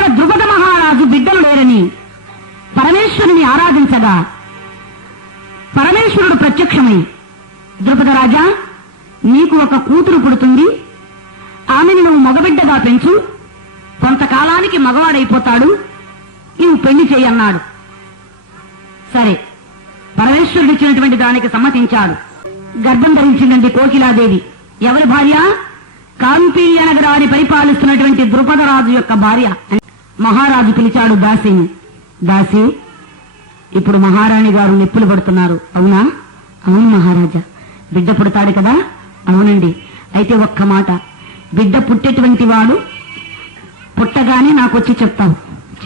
ఇక్కడ ద్రుపద మహారాజు బిడ్డలు లేరని పరమేశ్వరుని ఆరాధించగా పరమేశ్వరుడు ప్రత్యక్షమై ద్రుపద రాజా నీకు ఒక కూతురు పుడుతుంది. ఆమెను నువ్వు మగబిడ్డగా పెంచు. కొంతకాలానికి మగవాడైపోతాడు. నువ్వు పెళ్ళి చేయన్నాడు సరే పరమేశ్వరుడు ఇచ్చినటువంటి దానికి సమ్మతించాడు. గర్భం ధరించిందండి కోకిలాదేవి ఎవరి భార్య? కాంపీయ నగరాన్ని పరిపాలిస్తున్నటువంటి ద్రుపదరాజు యొక్క భార్య మహారాజు పిలిచాడు దాసిని. దాసి ఇప్పుడు మహారాణి గారు నిప్పులు పడుతున్నారు. అవునా? అవును మహారాజా. బిడ్డ పుడతాడు కదా? అవునండి. అయితే ఒక్క మాట. బిడ్డ పుట్టేటువంటి వాడు పుట్టగానే నాకు వచ్చి చెప్తావు.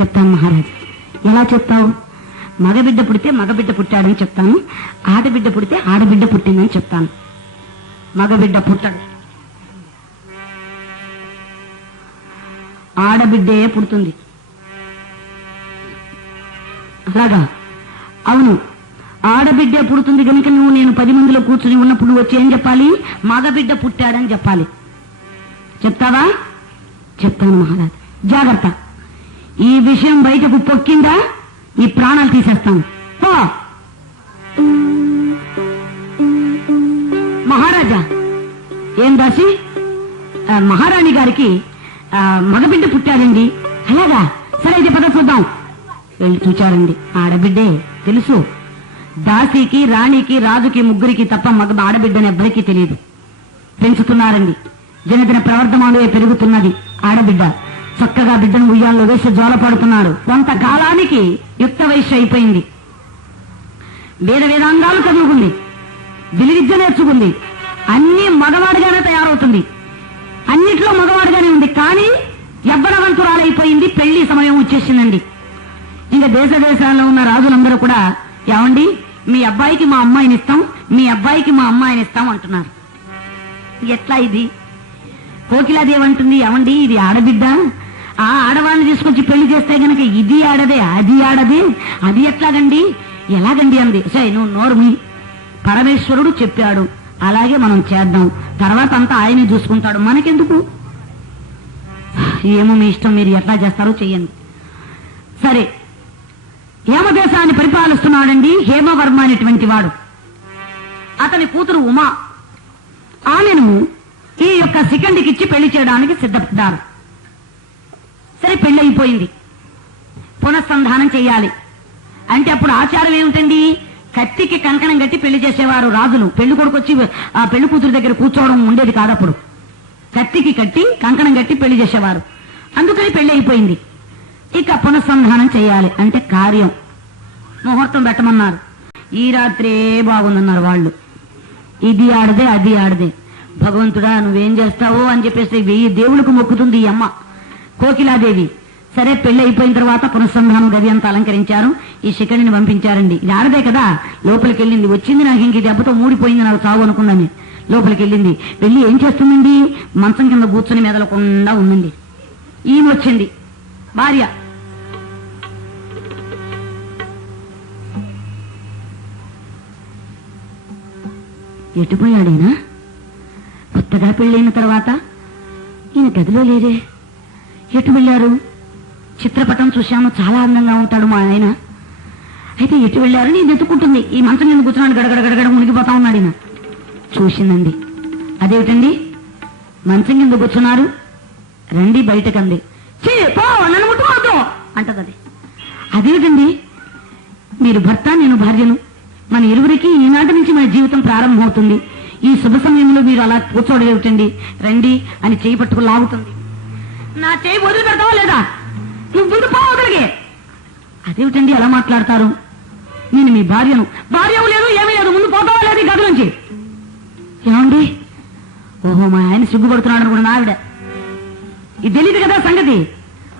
చెప్తాను మహారాజా. ఎలా చెప్తావు? మగబిడ్డ పుడితే మగబిడ్డ పుట్టాడని చెప్తాను. ఆడబిడ్డ పుడితే ఆడబిడ్డ పుట్టిందని చెప్తాను. మగబిడ్డ పుట్టడు. ఆడబిడ్డే పుడుతుంది. అలాగా? అవును. ఆడబిడ్డే పుడుతుంది కనుక నువ్వు నేను పది మందిలో కూర్చుని ఉన్నప్పుడు వచ్చి ఏం చెప్పాలి? మగబిడ్డ పుట్టాడని చెప్పాలి. చెప్తావా? చెప్తాను మహారాజ్. జాగ్రత్త. ఈ విషయం బయటకు పొక్కిందా? ఈ ప్రాణాలు తీసేస్తాను. పో. మహారాజా ఏం దాసి? మహారాణి గారికి మగబిడ్డ పుట్టాడండి. అలాగా? సరే అయితే పద చూద్దాం. వెళ్ళి చూచారండి. ఆడబిడ్డే తెలుసు. దాసికి రాణికి రాజుకి ముగ్గురికి తప్ప మగ ఆడబిడ్డని ఎవ్వరికీ తెలియదు. పెంచుతున్నారండి. దినదిన ప్రవర్ధమానువే పెరుగుతున్నది ఆడబిడ్డ. చక్కగా బిడ్డను ఉయ్యాల్లో వేసి జోలపడుతున్నాడు కొంతకాలానికి యుక్త వయస్సు అయిపోయింది. వేద వేదాంగాలు చదువుకుంది. విలువిద్య నేర్చుకుంది. అన్ని మగవాడిగానే తయారవుతుంది. అన్నిట్లో మగవాడుగానే ఉంది కానీ ఎవ్వరవంతురాలైపోయింది పెళ్ళి సమయం వచ్చేసిందండి. ఇంకా దేశ దేశాల్లో ఉన్న రాజులందరూ కూడా ఏమండి మీ అబ్బాయికి మా అమ్మాయిని ఇస్తాం మీ అబ్బాయికి మా అమ్మాయిని ఇస్తాం అంటున్నారు. ఎట్లా ఇది? కోకిలాదేవి అంటుంది ఏమండి ఇది ఆడబిడ్డ. ఆ ఆడవాళ్ళని తీసుకొచ్చి పెళ్ళి చేస్తే గనక ఇది ఆడదే అది ఆడదే అది ఎట్లాగండి? ఎలాగండి అంది. సరే నువ్వు నోర్మి పరమేశ్వరుడు చెప్పాడు అలాగే మనం చేద్దాం. తర్వాత అంతా ఆయనే చూసుకుంటాడు. మనకెందుకు? ఏమో మీ ఇష్టం మీరు ఎట్లా చేస్తారో చెయ్యండి. సరే. హేమదేశాన్ని పరిపాలిస్తున్నాడండి హేమవర్మ అనేటువంటి వాడు. అతని కూతురు ఉమా. ఆమెను ఈ యొక్క శిఖండికి ఇచ్చి పెళ్ళి చేయడానికి సిద్ధపడ్డారు. సరే పెళ్ళి అయిపోయింది పునఃసంధానం చేయాలి అంటే అప్పుడు ఆచారం ఏమిటండి? కత్తికి కంకణం కట్టి పెళ్ళి చేసేవారు రాజులు. పెళ్ళి కొడుకు వచ్చి ఆ పెళ్ళి కూతురు దగ్గర కూర్చోవడం ఉండేది కాదప్పుడు. కత్తికి కట్టి కంకణం కట్టి పెళ్ళి చేసేవారు. అందుకని పెళ్ళి అయిపోయింది. ఇక పునఃసంధానం చేయాలి అంటే కార్యం. ముహూర్తం పెట్టమన్నారు. ఈ రాత్రే బాగుందన్నారు వాళ్ళు. ఇది ఆడదే అది ఆడదే. భగవంతుడా నువ్వేం చేస్తావో అని చెప్పేసి వెయ్యి దేవుడికి మొక్కుతుంది ఈ అమ్మ. కోకిలాదేవి. సరే పెళ్ళి అయిపోయిన తర్వాత పునఃసంధానం గది అంతా అలంకరించారు. ఈ శిఖరిని పంపించారండి. ఇది ఆడదే కదా? లోపలికి వెళ్ళింది వచ్చింది నాకు ఇంక ఈ దెబ్బతో మూడిపోయింది నాకు చావు అనుకుందని లోపలికి వెళ్ళింది వెళ్ళి ఏం చేస్తుందండి? మంచం కింద కూర్చుని మెదలకుండా ఉందండి. ఈమె వచ్చింది. భార్య. ఎటుపోయాడైనా కొత్తగా పెళ్ళైన తర్వాత? ఈయన గదిలో లేరే. ఎటు వెళ్ళారు? చిత్రపటం చూశాను. చాలా అందంగా ఉంటాడు మా ఆయన. అయితే ఎటు వెళ్ళారని నేను ఎత్తుకుంటుంది. ఈ మంచం కింద కూర్చున్నాడు గడగడ గడగడ మునిగిపోతా ఉన్నాడు ఈయన. చూసిందండి. అదేమిటండి? మంచం కింద కూర్చున్నారు. రండి బయటకంది "ఛీ, పో నన్ను ముట్టుకోవద్దు అంటది అది అదేమిటండి? మీరు భర్త నేను భార్యను. మన ఇరువురికి ఈనాటి నుంచి మన జీవితం ప్రారంభమవుతుంది. ఈ శుభ సమయంలో మీరు అలా కూర్చోడలేమిటండి రండి అని చేయి పట్టుకుని లాగుతుంది. నా చేయి వదిలి పెడతావా లేదా? నువ్వు ముందు పోవగలిగే అదేమిటండి ఎలా మాట్లాడతారు? నేను మీ భార్యను. భార్య లేదు ఏమీ లేదు ముందు పోతావా లేదు ఈ గది నుంచి? ఏమండి? ఓహో మా ఆయన సిగ్గుపడుతున్నాడు అనుకున్న ఆవిడ. ఇది తెలియదు కదా సంగతి.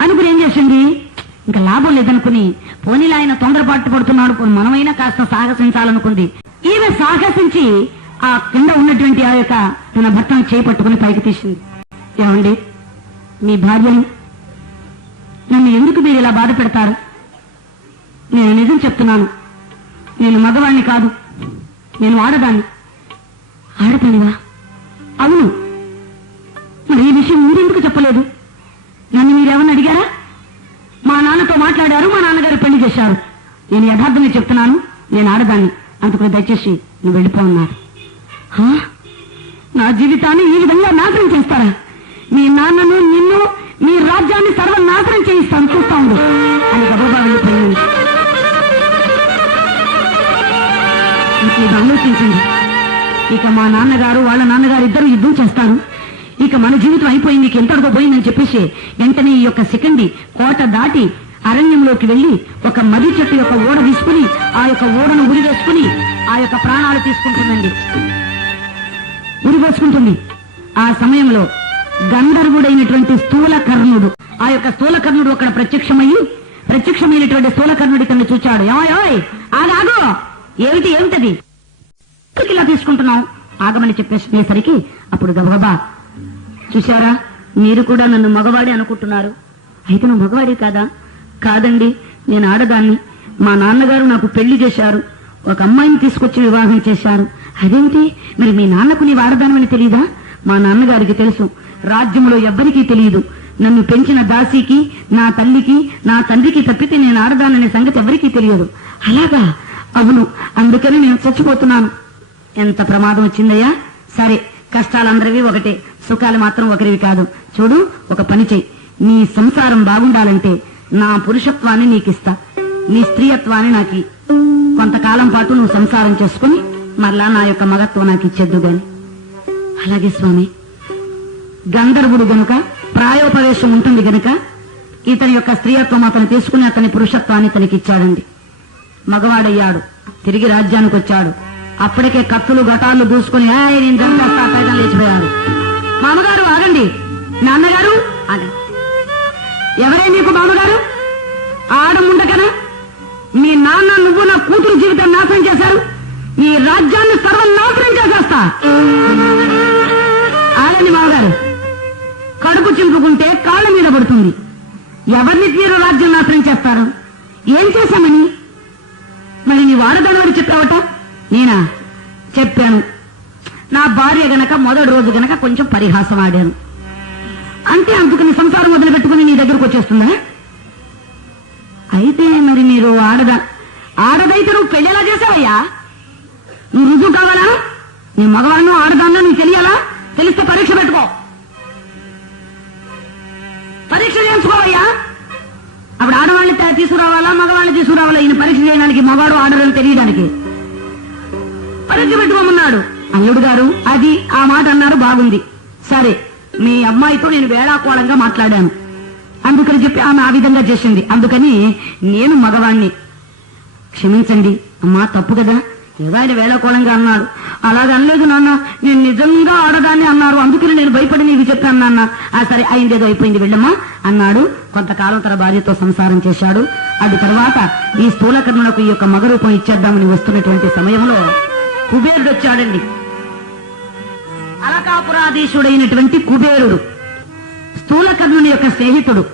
అనుకుని ఏం చేసింది? ఇంకా లాభం లేదనుకుని పోనీలా ఆయన తొందరపాటు పడుతున్నాడు మనమైనా కాస్త సాహసించాలనుకుంది. ఈమె సాహసించి ఆ కింద ఉన్నటువంటి ఆ యొక్క తన భర్తను చేయి పైకి తీసింది. ఏమండి? మీ భార్యను? నన్ను ఎందుకు మీరు ఇలా బాధ పెడతారు? నేను నిజం చెప్తున్నాను. నేను మగవాణ్ణి కాదు. నేను ఆడదాన్ని. ఆడదానివా? అవును. మరి ఈ విషయం మీరెందుకు చెప్పలేదు? నన్ను మీరేమన్నా అడిగారా? మా నాన్నతో మాట్లాడారు మా నాన్నగారు పెళ్ళి చేశారు. నేను యథార్థమే చెప్తున్నాను నేను ఆడదాన్ని. అందుకు దయచేసి నువ్వు వెళ్ళిపోన్నారు నా జీవితాన్ని ఈ విధంగా నాశనం చేస్తారా? మీ నాన్నను నిన్ను మీ రాజ్యాన్ని సర్వనాశనం చేయిస్తాను. చూస్తా ఉండు. అని గబగబా వెళ్ళిపోయింది ఇది ఆలోచించింది ఇక మా నాన్నగారు వాళ్ళ నాన్నగారు ఇద్దరు యుద్ధం చేస్తారు. ఇక మన జీవితం అయిపోయింది ఇక ఎంతటితో పోయిందని చెప్పేసి వెంటనే ఈ యొక్క సెకండి కోట దాటి అరణ్యంలోకి వెళ్ళి ఒక మది చెట్టు యొక్క ఓడ తీసుకుని ఆ యొక్క ఓడను ఉరివేసుకుని ఆ యొక్క ప్రాణాలు తీసుకుంటుందండి. ఉరివేసుకుంటుంది ఆ సమయంలో గంధర్వుడైనటువంటి స్థూలకర్ణుడు ఆ యొక్క స్థూలకర్ణుడు అక్కడ ప్రత్యక్షమయ్యి ప్రత్యక్షమైనటువంటి స్థూలకర్ణుడి కర్ణుడు చూచాడు. ఏమోయ్ ఆగాగు. ఏమిటి ఏమిటది? ఇలా తీసుకుంటున్నావు? ఆగమని చెప్పేసరికి అప్పుడు గబగబా చూశారా మీరు కూడా నన్ను మగవాడి అనుకుంటున్నారు. అయితే నువ్వు మగవాడి కాదా? కాదండి నేను ఆడదాన్ని. మా నాన్నగారు నాకు పెళ్ళి చేశారు. ఒక అమ్మాయిని తీసుకొచ్చి వివాహం చేశారు. అదేంటి? మరి మీ నాన్నకు నీవు ఆడదానమని తెలీదా? మా నాన్నగారికి తెలుసు. రాజ్యంలో ఎవ్వరికీ తెలియదు నన్ను పెంచిన దాసికి నా తల్లికి నా తండ్రికి తప్పితే నేను ఆడదాననే సంగతి ఎవరికీ తెలియదు. అలాగా? అవును. అందుకని నేను చచ్చిపోతున్నాను. ఎంత ప్రమాదం వచ్చిందయ్యా? సరే కష్టాలందరివి ఒకటే. సుఖాలు మాత్రం ఒకరివి కాదు. చూడు ఒక పని చెయ్యి. నీ సంసారం బాగుండాలంటే నా పురుషత్వాన్ని నీకిస్తా. నీ స్త్రీయత్వాన్ని నాకు. కొంతకాలం పాటు నువ్వు సంసారం చేసుకుని మరలా నా యొక్క మగత్వం నాకు ఇచ్చేద్దు గాని. అలాగే స్వామి. గంధర్వుడు గనుక ప్రాయోపవేశం ఉంటుంది గనుక ఇతని యొక్క స్త్రీయత్వం అతను తీసుకుని అతని పురుషత్వాన్ని ఇతనికి ఇచ్చాడండి మగవాడయ్యాడు. తిరిగి రాజ్యానికి వచ్చాడు అప్పటికే కత్తులు ఘటాలు దూసుకుని నేను చంపేస్తా పైన లేచిపోయారు. మామగారు ఆగండి. నాన్నగారు? అని ఎవరే నీకు మామగారు ఆడముండకనా మీ నాన్న నువ్వు నా కూతురు జీవితం నాశనం చేశారు. ఈ రాజ్యాన్ని సర్వనాశనం చేసేస్తా. ఆగండి మామగారు కడుపు చింపుకుంటే కాళ్ళ మీద పడుతుంది. ఎవరిని మీరు రాజ్యం నాశనం చేస్తారు? ఏం చేశామని? మరి నీ వారదాని చెప్పావట. నేనా? చెప్పాను. నా భార్య గనక మొదటి రోజు గనక కొంచెం పరిహాసం ఆడాను. అంటే అందుకని సంసారం వదిలిపెట్టుకుని నీ దగ్గరకు వచ్చేస్తుందా? అయితే మరి మీరు ఆడదా ఆడదైతే నువ్వు పెళ్ళేలా చేసావయ్యా? నువ్వు రుజువు కావాలా? నీ మగవాడిను ఆడదాన్నో నీకు తెలియాలా? తెలిస్తే పరీక్ష పెట్టుకో. పరీక్ష చేయించుకోవయ్యా. అప్పుడు ఆడవాళ్ళని తీసుకురావాలా? మగవాళ్ళని తీసుకురావాలా? ఈయన పరీక్ష చేయడానికి మగవాడు ఆడదని తెలియడానికి. పరీక్ష పెట్టుకోమన్నాడు అల్లుడు గారు అది ఆ మాట అన్నారు బాగుంది. సరే మీ అమ్మాయితో నేను వేళాకోళంగా మాట్లాడాను. అందుకని చెప్పి ఆమె ఆ విధంగా చేసింది. అందుకని నేను మగవాణ్ణి. క్షమించండి అమ్మా తప్పు కదా. ఏదో ఆయన వేళాకోళంగా అన్నాడు. అలాగ అనలేదు నాన్న. నేను నిజంగా ఆడదాన్ని అన్నారు. అందుకని నేను భయపడి నీకు చెప్పాను నాన్న. ఆ సరే అయిందేదో అయిపోయింది వెళ్ళమ్మా అన్నాడు. కొంతకాలం తన భార్యతో సంసారం చేశాడు. అది తర్వాత ఈ స్థూలకర్ణులకు ఈ యొక్క మగరూపం ఇచ్చేద్దామని వస్తున్నటువంటి సమయంలో కుబేరుడు వచ్చాడండి. అలకాపురాధీశుడైనటువంటి కుబేరుడు స్థూలకర్ణుని యొక్క స్నేహితుడు.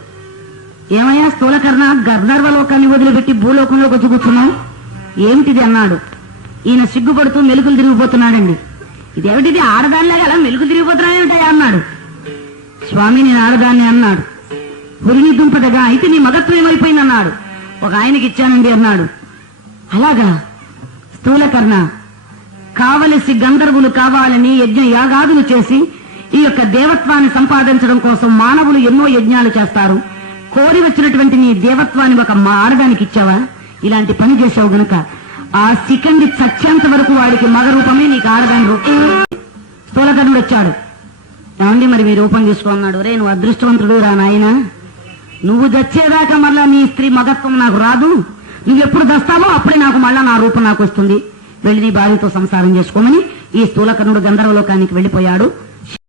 ఏమయ్యా స్థూలకర్ణ గర్ధర్వలోకాన్ని వదిలిపెట్టి భూలోకంలోకి వచ్చి కూర్చున్నావు? ఏమిటిది అన్నాడు. ఈయన సిగ్గుపడుతూ మెలుకులు తిరిగిపోతున్నాడండి. ఇదేమిటిది ఆడదానిలాగా అలా మెలుకులు తిరిగిపోతున్నాయేమిటయ్యా అన్నాడు. స్వామి నేను ఆడదాన్ని అన్నాడు. ఉరిని దుంపదగా అయితే నీ మగత్వం ఏమైపోయింది అన్నాడు ఒక ఆయనకి ఇచ్చానండి అన్నాడు. అలాగా స్థూలకర్ణ కావలసి గంధర్వులు కావాలని యజ్ఞ యాగాదులు చేసి ఈ యొక్క దేవత్వాన్ని సంపాదించడం కోసం మానవులు ఎన్నో యజ్ఞాలు చేస్తారు. కోరి వచ్చినటువంటి నీ దేవత్వాన్ని ఒక మార్గానికి ఇచ్చావా? ఇలాంటి పని చేసావు గనుక ఆ సికండి చచ్చేంత వరకు వాడికి మగ రూపమే నీకు ఆడదాని రూపం. స్థూలకర్ణుడు వచ్చాడు. ఏమండి మరి మీ రూపం తీసుకున్నాడు? రే నువ్వు అదృష్టవంతుడు రా నాయన. నువ్వు చచ్చేదాకా మళ్ళా నీ స్త్రీ మగత్వం నాకు రాదు. నువ్వు ఎప్పుడు దస్తావో అప్పుడే నాకు మళ్ళా నా రూపం నాకు వస్తుంది. వెళ్ళి భార్యతో సంసారం చేసుకోమని ఈ స్థూలకర్ణుడు గంధర్వలోకానికి వెళ్ళిపోయాడు.